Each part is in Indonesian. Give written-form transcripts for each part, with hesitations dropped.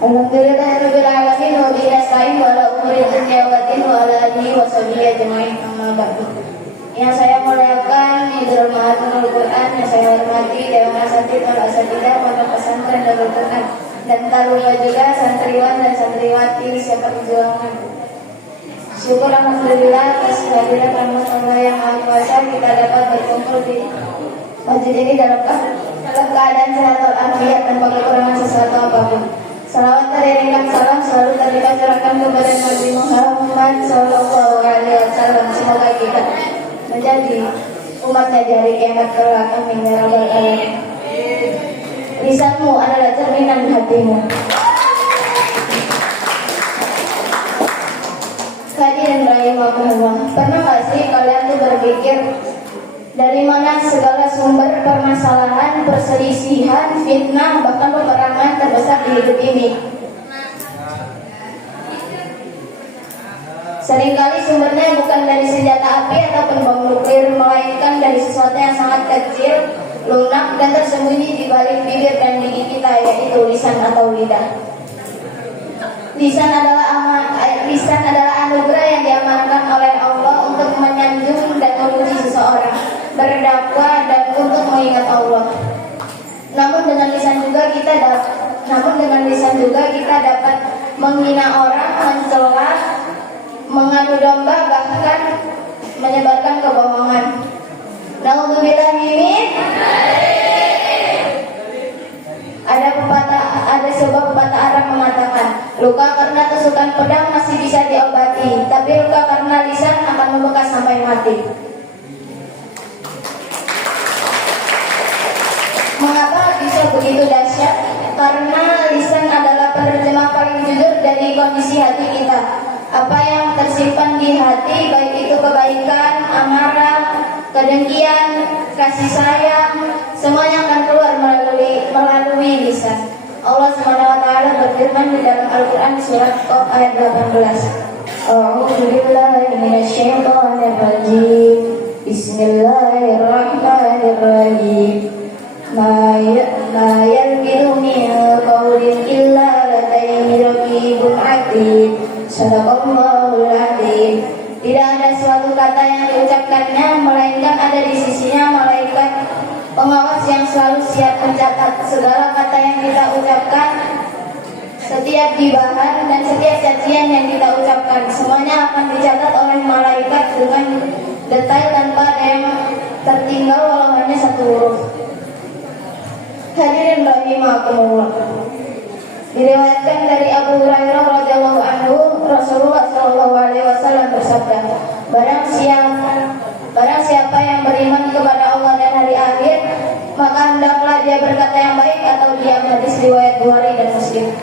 Alhamdulillahirabbil alamin wa bihi nasta'in wa ala umuri dunya wa din wa ala alihi wa sahbihi ajma'in amma ba'du. Yang saya muliakan Hidrul Mahatul Quran, yang saya hormati Dewan Asatidz wal Asatidzah Pondok Pesantren Darul Quran, dan tak lupa juga santriwan dan santriwati siapa perjuangan. Syukur alhamdulillah atas kehadiran rahmat Allah yang Maha Kuasa kita dapat berkumpul di masjid ini dalam keadaan sehat walafiat tanpa kekurangan sesuatu apapun. Salawat teriringkan salam selalu tercurahkan kepada Nabi Muhammad Sallallahu Alaihi Wasallam. Semoga kita menjadi umatnya di hari kiamat kelak. Amin ya rabbal alamin. Lisanmu adalah cerminan hatimu. Hadirin rahimakumullah. Pernah nggak sih kalian tuh berpikir dari mana segala sumber permasalahan, perselisihan, fitnah, bahkan peperangan terbesar di hidup ini? Seringkali sumbernya bukan dari senjata api ataupun bom nuklir, melainkan dari sesuatu yang sangat kecil, lunak, dan tersembunyi di balik bibir dan gigi kita, yaitu lisan atau lidah. Lisan adalah anugerah yang diamankan oleh Allah untuk menyanjung dan memuji seseorang, berdakwah, dan untuk mengingat Allah. Namun dengan lisan juga kita dapat menghina orang, mencela, mengadu domba, bahkan menyebarkan kebohongan. Nauzubillah min. Ada sebuah pepatah Arab mengatakan, luka karena tusukan pedang masih bisa diobati, tapi luka karena lisan akan membekas sampai mati. Mengapa bisa begitu dahsyat? Karena lisan adalah penerjemah paling jujur dari kondisi hati kita. Apa yang tersimpan di hati, baik itu kebaikan, amarah, kedengkian, kasih sayang, semuanya akan keluar melalui lisan. Allah SWT berfirman di dalam Al-Quran surat Qaf ayat 18. A'udzubillahi minasyaitonir rajim. Bismillahirrahmanirrahim. Ma yalfidu min qawlin illa ladayhi raqibun 'atid. Shadaqallahul 'azim. Tidak ada suatu kata yang diucapkannya melainkan ada di sisinya malaikat pengawas yang selalu siap mencatat segala kata yang kita ucapkan, setiap gibahan dan setiap cacian yang kita ucapkan. Semuanya akan dicatat oleh malaikat dengan detail tanpa ada yang tertinggal walau hanya satu huruf. Hadirin rahimakumullah. Diriwayatkan dari Abu Hurairah radhiyallahu anhu, Rasulullah sallallahu alaihi wasallam bersabda, barang siapa yang beriman kepada Allah dan hari akhir, maka hendaklah dia berkata yang baik atau diam. Hadis riwayat Bukhari dan Muslim.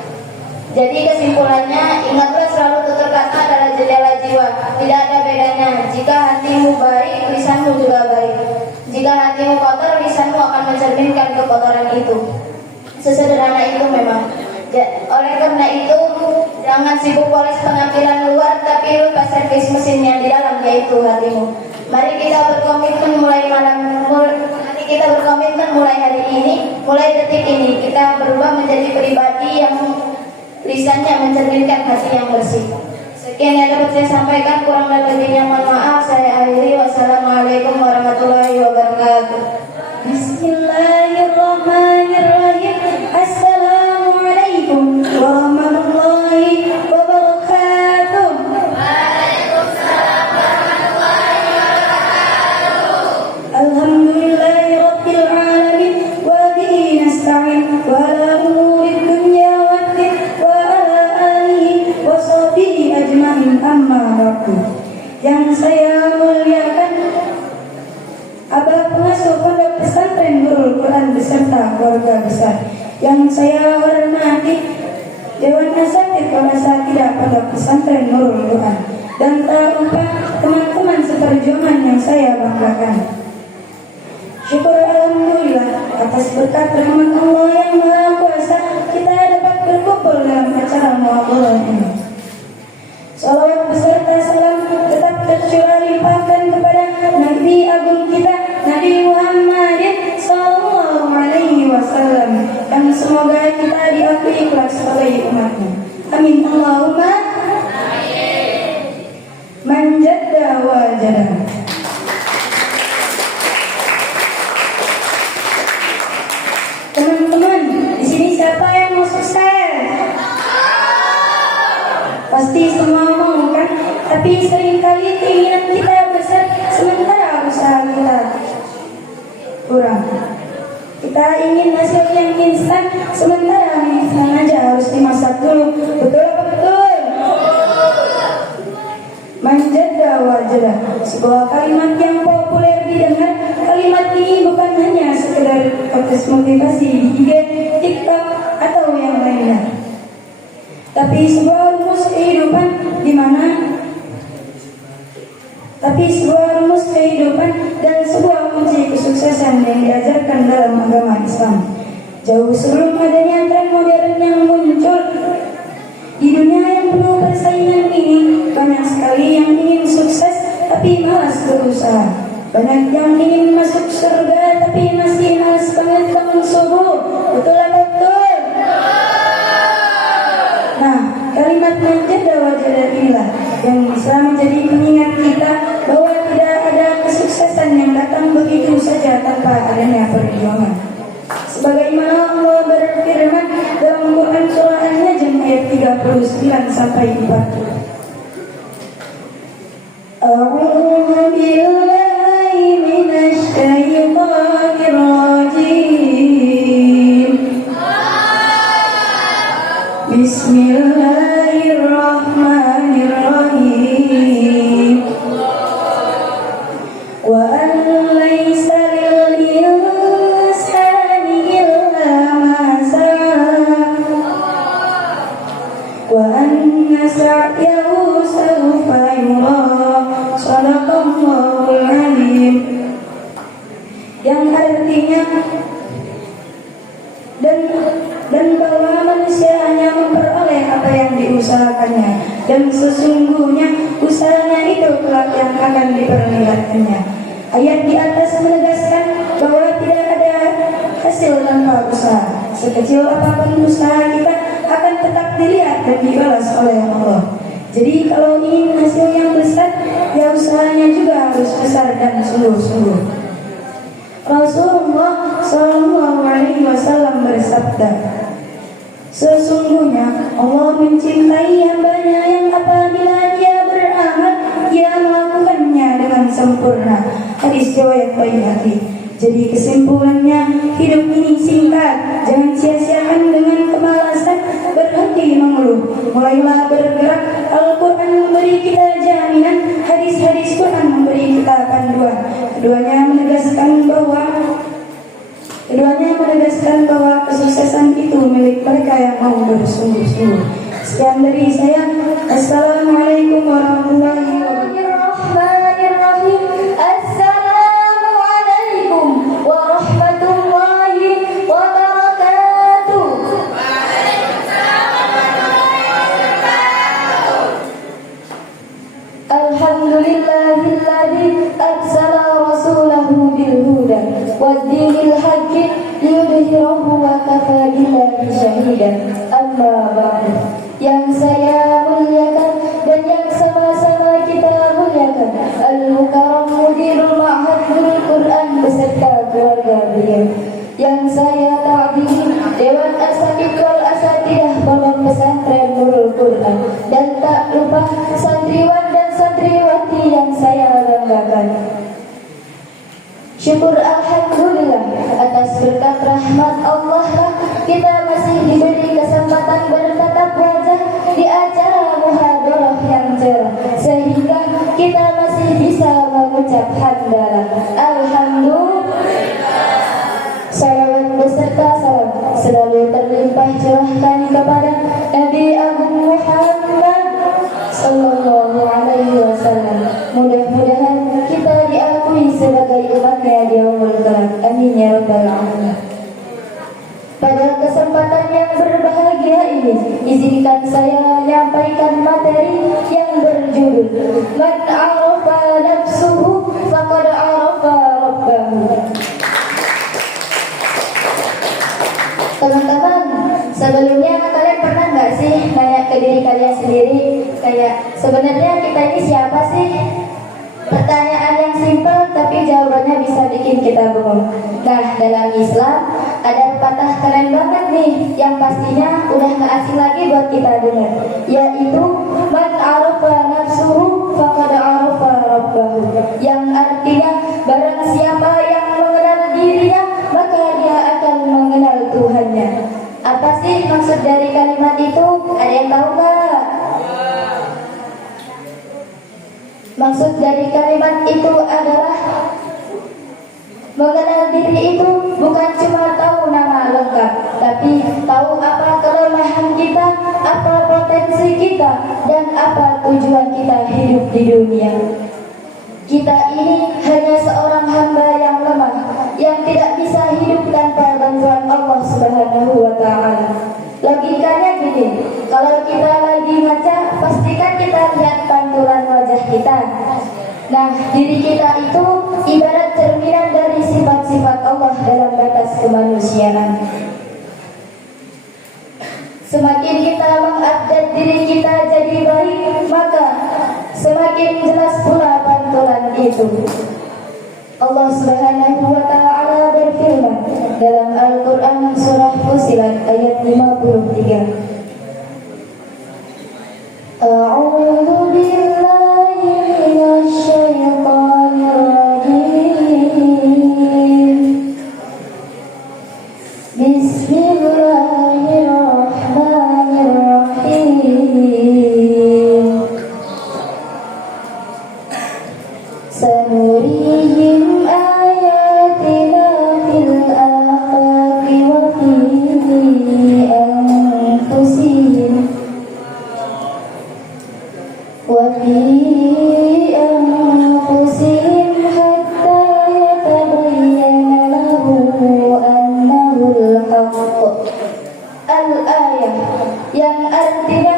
Jadi kesimpulannya, ingatlah selalu tutur kata adalah jendela jiwa. Tidak ada bedanya. Jika hatimu baik, lisanmu juga baik. Jika hatimu kotor, lisanmu akan mencerminkan kekotoran itu. Sesederhana itu memang. Oleh karena itu, jangan sibuk polis penampilan luar, tapi lupa servis mesinnya di dalam, yaitu hatimu. Mari kita berkomitmen mulai hari ini, mulai detik ini, kita berubah menjadi pribadi yang lisannya mencerminkan hati yang bersih. Sekian yang dapat saya sampaikan, kurang lebihnya mohon maaf. Saya akhiri. Wassalamualaikum warahmatullahi wabarakatuh. Bismillahirrahmanirrahim. Assalamualaikum warahmatullahi wabarakatuh. Waalaikumsalam warahmatullahi wabarakatuh. Alhamdulillahirabbil alamin wa bihi nasta'in wa ala umuri dunya waddin wa ala alihi wa sahbihi ajma'in amma ba'du. Yang saya muliakan Abah Pengasuh Pondok Pesantren Nurul Quran beserta keluarga besar. Yang saya hormati Dewan Asatidz wal Asatidzah Pondok Pesantren Nurul Quran, dan tak lupa teman-teman seperjuangan yang saya banggakan. Syukur alhamdulillah atas berkat rahmat Allah yang Maha Kuasa kita dapat berkumpul dalam acara muamalah ini. Salawat beserta salam tetap tercurah limpahkan kepada Nabi Agung kita, Nabi Muhammad sallallahu alaihi wasallam, yang semoga kita diakhiri aku ikhlas sebagai umatnya. Amin Allahumma man jadda wajada. Teman-teman, di sini siapa yang mau sukses? Pasti semua mau kan? Tapi seringkali keinginan kita besar sementara usaha kita kurang. Kita ingin hasil yang instan, sementara instan aja harus dimasak dulu. Betul apa betul? Manjada wajada, sebuah kalimat yang populer didengar. Kalimat ini bukan hanya sekedar kotes motivasi di IG, TikTok, atau yang lainnya, tapi sebuah rumus kehidupan dan sebuah kunci kesuksesan yang diajarkan dalam agama Islam. Jauh sebelum adanya tren modern yang muncul di dunia yang penuh persaingan ini, banyak sekali yang ingin sukses tapi malas berusaha. Banyak yang ingin masuk surga tapi masih malas banget bangun subuh. Betul apa betul? Nah, kalimat manjada wajada inilah yang bisa menjadi pengingat kita bahwa tidak ada kesuksesan yang datang begitu saja tanpa adanya perjuangan. Sebagaimana Allah berfirman dalam Quran surah An-Najm ayat 39 sampai 40. A'udzu billahi minasy syaithanir rajim. Bismillahirrahmanirrahim. Wa an laysa lil insani illa ma sa'a wa anna sa'yahu sawfa yura. Shadaqallahul alim. Yang artinya dan bahwa manusia hanya memperoleh apa yang diusahakannya, dan sesungguhnya usahanya itu kelak yang akan diperlihatkannya. Ayat di atas menegaskan bahwa tidak ada hasil tanpa usaha. Sekecil apapun usaha kita akan tetap dilihat dan dibalas oleh Allah. Jadi kalau ingin hasil yang besar, ya usahanya juga harus besar dan sungguh-sungguh. Rasulullah SAW bersabda, sesungguhnya Allah mencintai hambanya yang apabila dia beramal, dia melakukannya dengan sempurna. Hadis riwayat Baihaqi. Jadi kesimpulannya, hidup ini singkat, jangan sia-siakan dengan kemalasan, berhenti mengeluh, mulailah bergerak. Al-Quran memberi kita jaminan, hadis-hadis Quran memberi kita panduan. Keduanya menegaskan bahwa kesuksesan itu milik mereka yang mau bersungguh-sungguh. Sekian dari saya. Assalamualaikum warahmatullahi wabarakatuh. Assalamualaikum warahmatullahi wabarakatuh. Alhamdulillahilladzi arsala rasulahu bil huda waddinil haqqi liyudhhirahu wa kafa billahi shahidan. Amma ba'du. Yang saya muliakan dan yang sama-sama kita muliakan, Al-Mukarram Mudirul Ma'had Nurul Quran beserta keluarga beliau. Yang saya ta'zimi Dewan Asatidz wal Asatidah Pondok Pesantren Nurul Quran, dan tak lupa santriwan dan santriwati yang saya banggakan. Syukur alhamdulillah atas berkat rahmat Allah lah kita masih diberi kesempatan bertatap wajah di acara muhadarah yang cerah, sehingga kita masih bisa mengucap hamdalah. Alhamdulillah. Salawat beserta salam selalu terlimpah curahkan kepada Nabi Agung Muhammad Sallallahu Alaihi Wasallam. Mudah-mudahan kita diakui sebagai umatnya di yaumul kelak. Amin ya rabbal alamin. Pada kesempatan yang berbahagia ini, izinkan saya menyampaikan materi yang berjudul Man Arafa Nafsuhu Faqad Arafa Rabbahu. Teman-teman, sebelumnya sih? Pertanyaan yang simpel tapi jawabannya bisa bikin kita bengong. Nah, dalam Islam ada pepatah keren banget nih yang pastinya udah gak asing lagi buat kita dengar, yaitu man arafa nafsuhu faqad arafa rabbahu, yang artinya barang siapa yang mengenal dirinya maka dia akan mengenal Tuhannya. Apa sih maksud dari kalimat itu? Ada yang tahu gak? Maksud dari kalimat itu adalah mengenal diri itu bukan cuma tahu nama lengkap, tapi tahu apa kelemahan kita, apa potensi kita, dan apa tujuan kita hidup di dunia. Kita ini hanya seorang hamba yang lemah, yang tidak bisa hidup tanpa bantuan Allah Subhanahu wa Ta'ala. Logikanya gini, kalau kita lagi ngaca, pastikan kita lihat pantulan wajah kita. Nah, diri kita itu ibarat cerminan dari sifat-sifat Allah dalam batas kemanusiaan. Semakin kita mengupdate diri kita jadi baik, maka semakin jelas pula pantulan itu. Allah Subhanahu wa Ta'ala berfirman dalam Al-Quran surah Fussilat ayat 53. A'udzu billahi minasy syaithanir rajim. Bismillahirrahmanirrahim. Sanurihim ayatina fil afaqi wa fi anfusihim hatta yatabayyana lahu annahul haqq. Al-ayah, yang artinya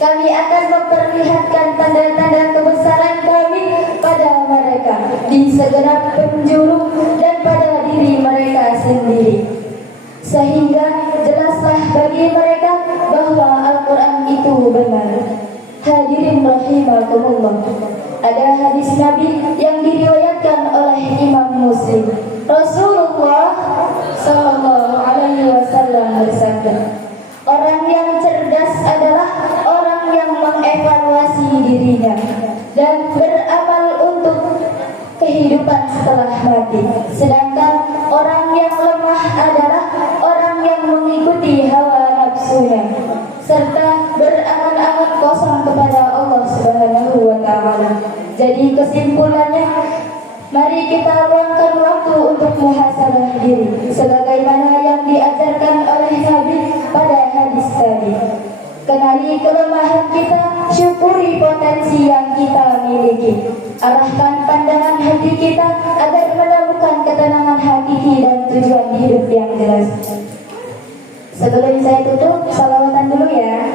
kami akan memperlihatkan tanda-tanda kebesaran kami pada mereka di segenap penjuru dan pada diri mereka sendiri, sehingga jelaslah bagi mereka bahwa Al-Quran itu benar. Hadirin rahimakumullah, ada hadis Nabi yang diriwayatkan oleh Imam Muslim. Rasulullah Sallallahu Alaihi Wasallam bersabda, orang yang cerdas adalah orang yang mengevaluasi dirinya dan beramal untuk kehidupan setelah mati. Sedangkan orang yang lemah adalah orang yang mengikuti hawa nafsunya serta berangan-angan kosong kepada Allah Subhanahu wa Ta'ala. Jadi kesimpulannya, mari kita luangkan waktu untuk muhasabah diri sebagaimana yang diajarkan oleh Nabi pada hadis tadi. Kenali kelemahan kita, syukuri potensi yang kita miliki. Arahkan pandangan hati kita agar menemukan ketenangan hakiki dan tujuan hidup yang jelas. Sebelum saya tutup, salawatan dulu ya.